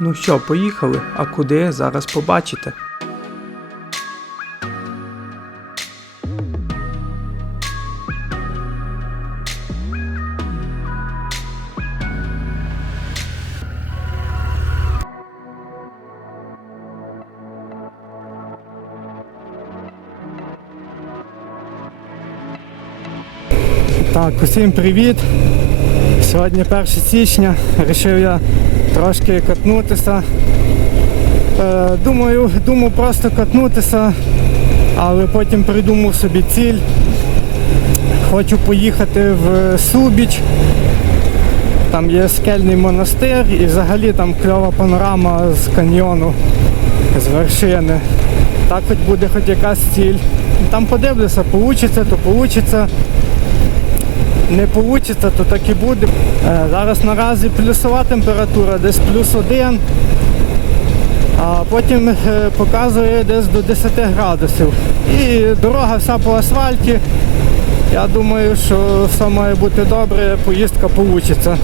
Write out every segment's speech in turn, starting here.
Ну що, поїхали, а куди зараз побачите. Так, усім привіт. Сьогодні 1 січня. Рішив я трошки катнутися. Е, думаю, думав просто катнутися, але потім придумав собі ціль. Хочу поїхати в Субіч. Там є скельний монастир і взагалі там кльова панорама з каньйону, з вершини. Так хоч буде хоч якась ціль. Там подивлюся, получиться, то получиться не вийде, то так і буде. Е, Зараз наразі плюсова температура, десь плюс один, а потім е, показує десь до 10 градусів. І дорога вся по асфальті. Я думаю, що все має бути добре, поїздка вийде.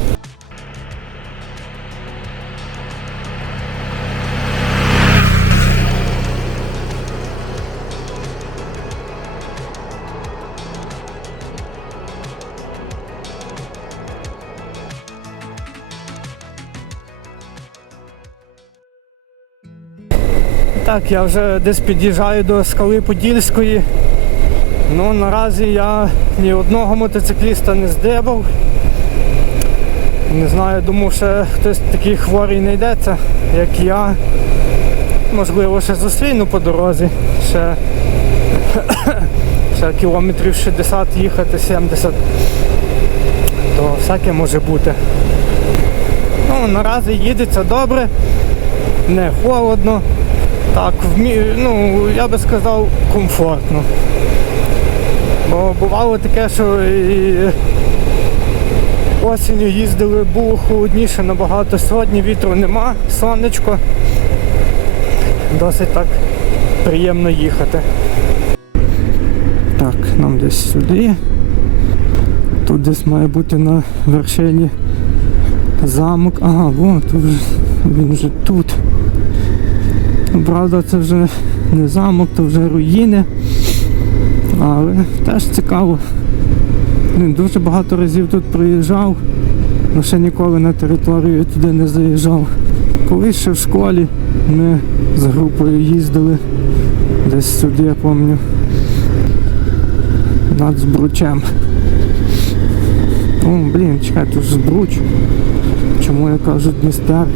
Так, я вже десь під'їжджаю до скали Подільської. Ну, наразі я ні одного мотоцикліста не здибав. Не знаю, думав, що хтось такий хворий не йдеться, як я. Можливо, ще зустріну по дорозі. Ще, ще кілометрів 60 їхати, 70. То всяке може бути. Ну, наразі їдеться добре, не холодно. Так, ну, я би сказав, комфортно. Бо бувало таке, що і осінню їздили, було холодніше набагато. Сьогодні вітру нема, сонечко. Досить так приємно їхати. Так, нам десь сюди. Тут десь має бути на вершині замок. Ага, вон, тут він вже тут. Правда, це вже не замок, то вже руїни. Але теж цікаво. Дуже багато разів тут приїжджав, але ще ніколи на територію туди не заїжджав. Колись ще в школі ми з групою їздили десь сюди, я пам'ятаю, над Збручем. О, блін, чекай, тут Збруч. Чому я кажу Дністер?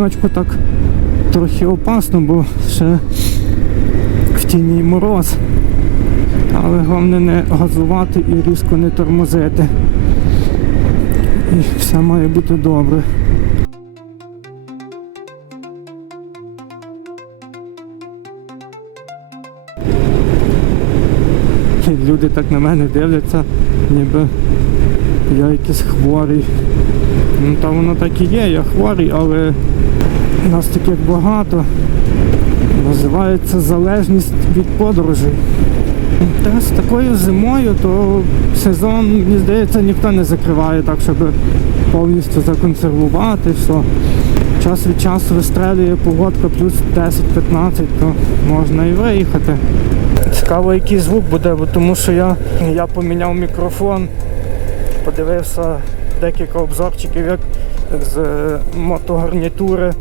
Тіньочку так трохи опасно, бо ще в тіні мороз. Але головне не газувати і різко не тормозити. І все має бути добре. І люди так на мене дивляться, ніби я якийсь хворий. Ну та воно так і є, я хворий, але нас таких багато. Називається залежність від подорожей. Та з такою зимою, то сезон, мені здається, ніхто не закриває так, щоб повністю законсервувати все. Час від часу вистрелює погодка плюс 10-15, то можна і виїхати. Цікаво, який звук буде, бо тому що я, я поміняв мікрофон, подивився декілька обзорчиків, як з е, мотогарнітури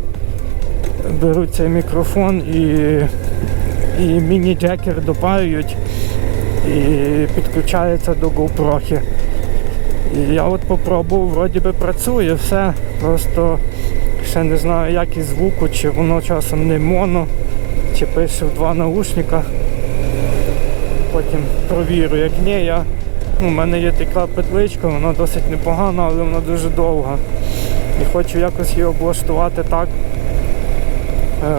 беруть цей мікрофон і, і міні-джекер допаюють і підключається до GoPro. І я от попробував, вроді би працює все. Просто ще не знаю якість звуку, чи воно часом не моно, чи пише в два наушника. Потім провірю, як ні, я У мене є така петличка, вона досить непогана, але вона дуже довга. І хочу якось її облаштувати так е,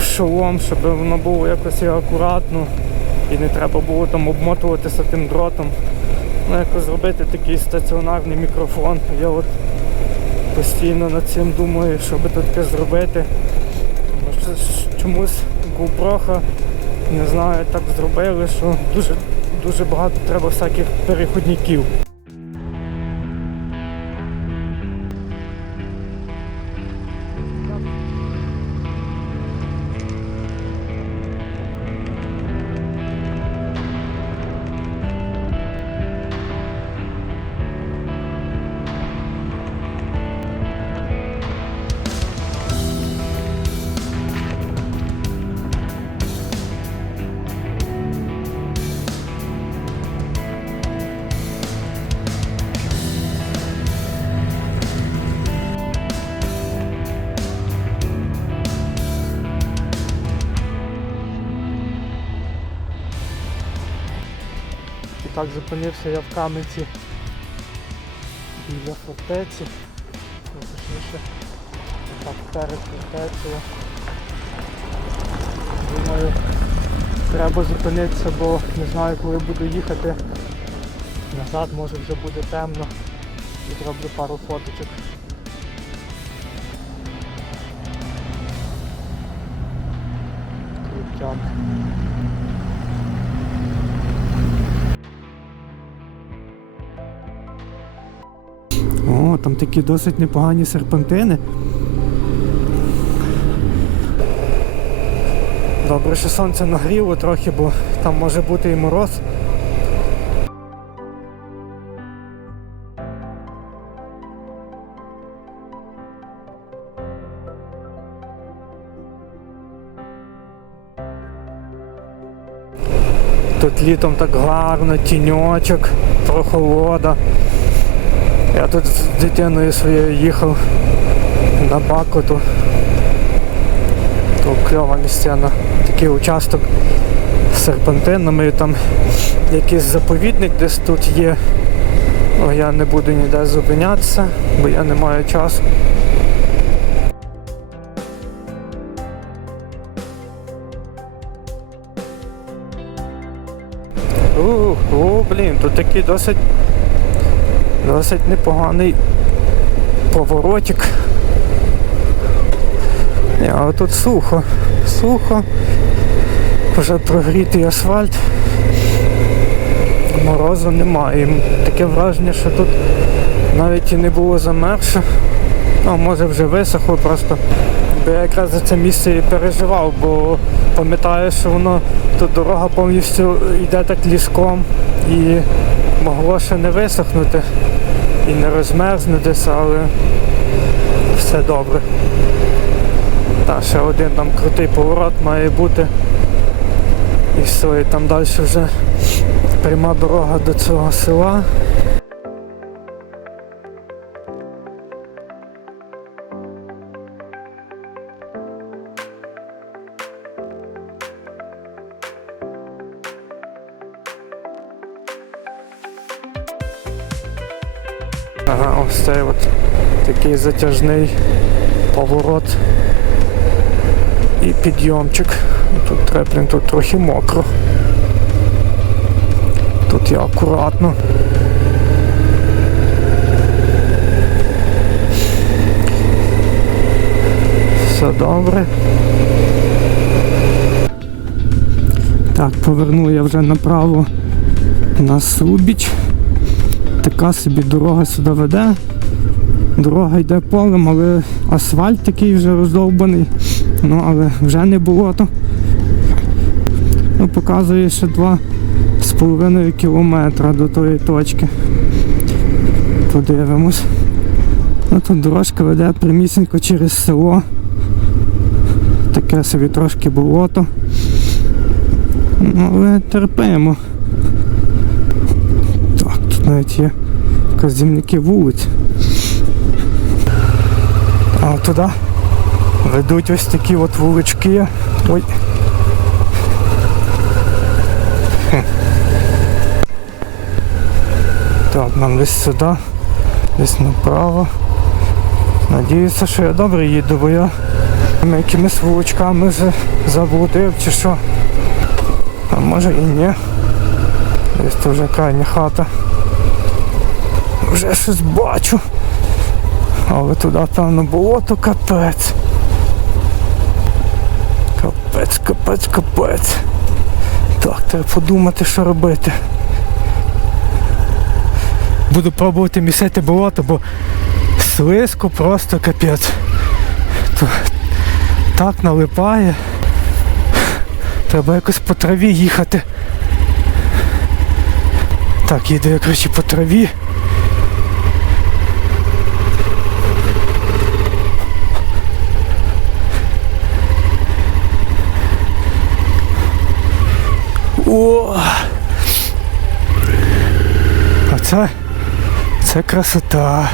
в шолом, щоб воно було якось акуратно і не треба було там обмотуватися тим дротом. Ну, якось зробити такий стаціонарний мікрофон. Я от Постійно над цим думаю, що би таке зробити. Чомусь GoPro, не знаю, так зробили, що дуже, дуже багато треба всяких переходників. Так зупинився я в каменці біля фортеці. Ну, Точніше, так перед фортецею. Думаю, треба зупинитися, бо не знаю, коли буду їхати. Назад може вже буде темно. І зроблю пару фоточок. Крутяк. Там такі досить непогані серпантини. Добре, що сонце нагріло трохи, бо там може бути і мороз. Тут літом так гарно, тіньочок, прохолода. Я тут з дитиною своєю їхав на Бакоту. То кльова місцина. Такий участок з серпантинами, там якийсь заповідник десь тут є. О, я не буду ніде зупинятися, бо я не маю часу. Ух, о, блін, тут такий досить Досить непоганий поворотик. Але тут сухо. Сухо. Вже прогрітий асфальт. Морозу немає. Таке враження, що тут навіть і не було замерше. Ну, може вже висохло просто. Бо я якраз за це місце і переживав, бо пам'ятаю, що воно тут дорога повністю йде так ліском і могло ще не висохнути і не розмерзнутися, але все добре. Та ще один там крутий поворот має бути. І все, і там далі вже пряма дорога до цього села. Ага, ось цей от такий затяжний поворот і підйомчик. Тут треба, тут трохи мокро. Тут я акуратно. Все добре. Так, поверну я вже направо на Субіч. Така собі дорога сюди веде. Дорога йде полем, але асфальт такий вже роздовбаний. Ну, але вже не болото. Ну, показує ще два з половиною кілометра до тої точки. Подивимось. Ну, тут дорожка веде прямісінько через село. Таке собі трошки болото. Ну, але терпимо. Навіть є вказівники вулиць. А туди ведуть ось такі от вулички. Ой. Так, нам десь сюди, десь направо. Надіюся, що я добре їду, бо я якимись вуличками заблудив чи що. А може і ні. Десь тут вже крайня хата. Вже щось бачу. Але туди, певно, болото капець. Капець, капець, капець. Так, треба подумати, що робити. Буду пробувати місити болото, бо слизько просто капець. Так налипає. Треба якось по траві їхати. Так, їду я коротше по траві. О! Оце це красота.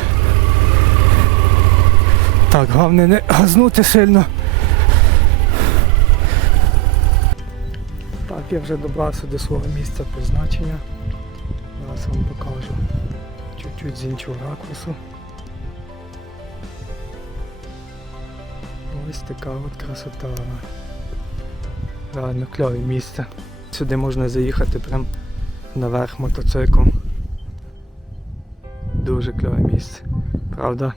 Так, головне не газнути сильно. Так, я вже добрався до свого місця призначення. Зараз вам покажу чуть-чуть з іншого ракурсу. Ось така от красота. Реально кльове місце. Сюди можна заїхати прям наверх мотоциклом. Дуже кльове місце. Правда,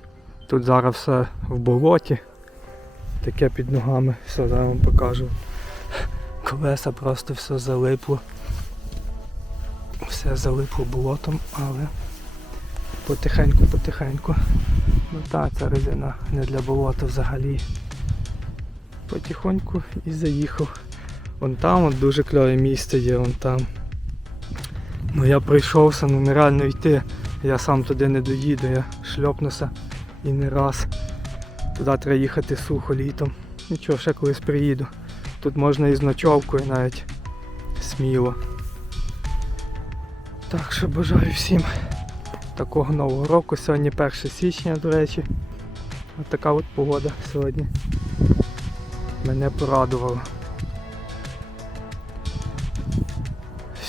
тут зараз все в болоті. Таке під ногами, все зараз вам покажу. Колеса просто все залипло. Все залипло болотом, але потихеньку-потихеньку. Ну та ця резина не для болота взагалі. Потихоньку і заїхав. Вон там от дуже кльове місце є, вон там. Ну я пройшовся, ну нереально йти. Я сам туди не доїду, я шльопнуся і не раз. Туди треба їхати сухо літом. Нічого, ще колись приїду. Тут можна і з ночовкою навіть сміло. Так що бажаю всім такого нового року. Сьогодні 1 січня, до речі. Ось така от погода сьогодні. Мене порадувала.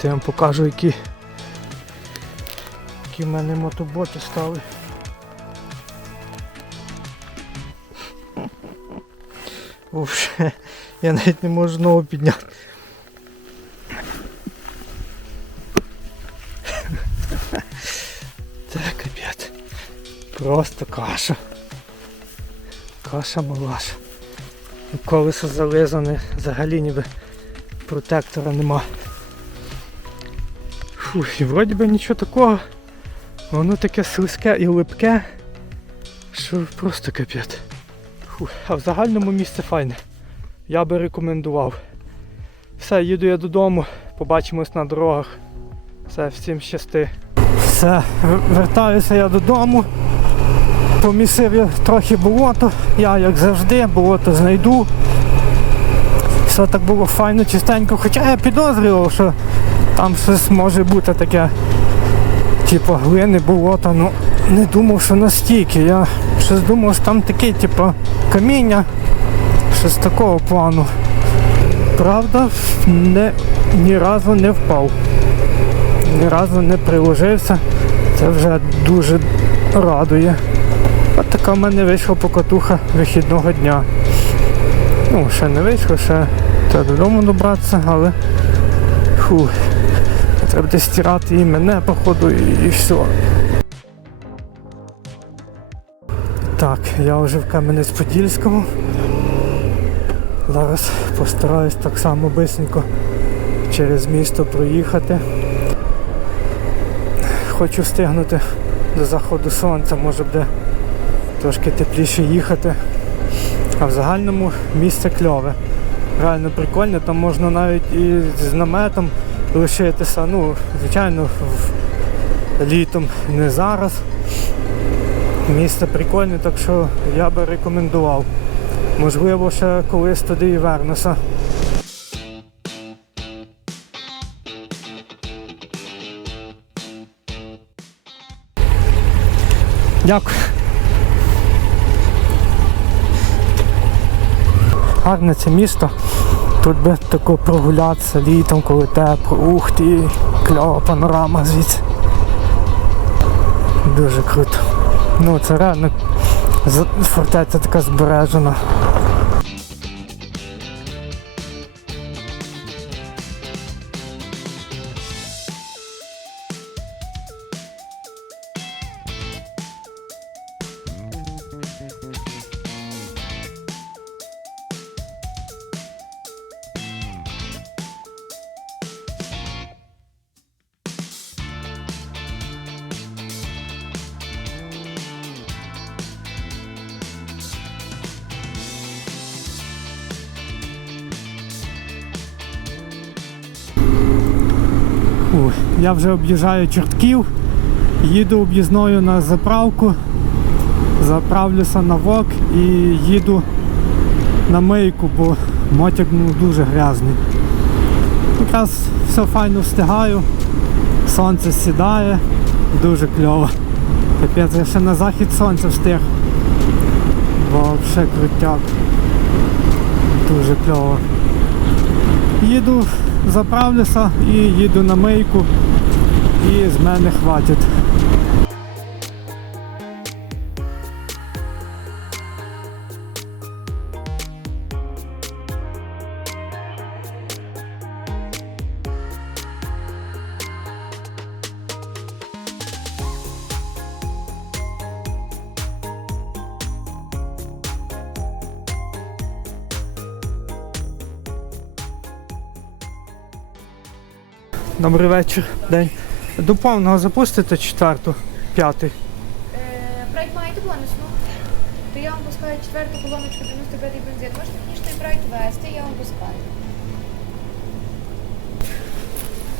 Це я вам покажу, які, які в мене мотоботи стали. Уф, я навіть не можу ногу підняти. Це капець. Просто каша. Каша малаша. Колесо зализане, взагалі ніби протектора нема. Фу, і вроді би нічого такого. Воно таке слизьке і липке, що просто капець. А в загальному місце файне. Я би рекомендував. Все, їду я додому, побачимось на дорогах. Все, всім щасти. Все, вертаюся я додому. Помісив я трохи болото, я як завжди, болото знайду. Все так було файно, чистенько, хоча я підозрював, що там щось може бути таке, типу глини, болота, ну не думав, що настільки. Я щось думав, що там таке, типу, каміння, щось такого плану. Правда, не, ні разу не впав. Ні разу не приложився. Це вже дуже радує. От така в мене вийшла покатуха вихідного дня. Ну, ще не вийшло, ще треба додому добратися, але фу, треба буде стирати і мене, походу, і, і все. Так, я вже в Кам'янець-Подільському. Зараз постараюсь так само бисенько через місто проїхати. Хочу встигнути до заходу сонця, може буде трошки тепліше їхати. А в загальному місце кльове. Реально прикольне, там можна навіть і з наметом лишитися. Ну, звичайно, літом не зараз. Місце прикольне, так що я би рекомендував. Можливо, ще колись туди і вернуся. Дякую. гарне це місто. Тут би тако прогулятися літом, коли тепло. Ух ти, кльова панорама звідси. Дуже круто. Ну це реально фортеця така збережена. Я вже об'їжджаю чортків, їду об'їзною на заправку, заправлюся на вок і їду на мийку, бо мотик ну, дуже грязний. Якраз все файно встигаю, сонце сідає, дуже кльово. Капець, я ще на захід сонця встиг. Вообще крутяк. Дуже кльово. Їду, заправлюся і їду на мийку. І з мене хватить. Добрий вечір. День. До повного запустите четверту, п'ятий. Е, Брать маєте бонусну, то я вам пускаю четверту колоночку 95-й бензин. Можете мені ж той брать вести, я вам пускаю.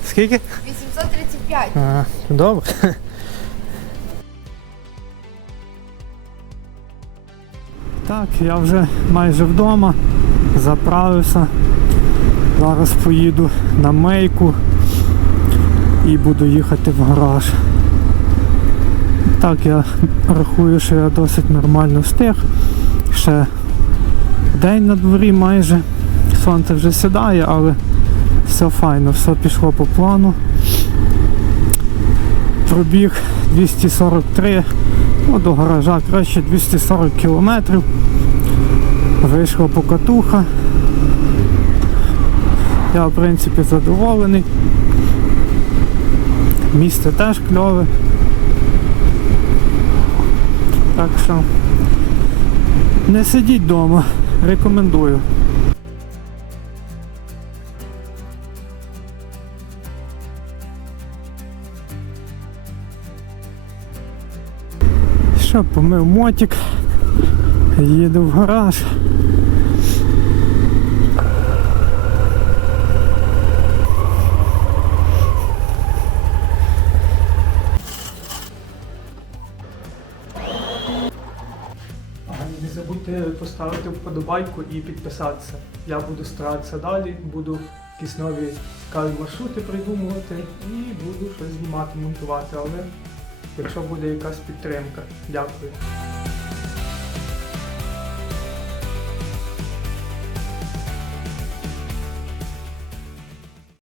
Скільки? 835. Ага, добре. Так, я вже майже вдома, заправився. Зараз поїду на мейку і буду їхати в гараж. Так, я рахую, що я досить нормально встиг. Ще день на дворі майже. Сонце вже сідає, але все файно, все пішло по плану. Пробіг 243, ну, до гаража краще 240 кілометрів. Вийшла покатуха. Я в принципі задоволений. Місце теж кльове. Так що не сидіть вдома, рекомендую. Що, помив мотик, їду в гараж. Вподобайку і підписатися. Я буду старатися далі, буду якісь нові цікаві маршрути придумувати і буду щось знімати, монтувати. Але якщо буде якась підтримка, дякую.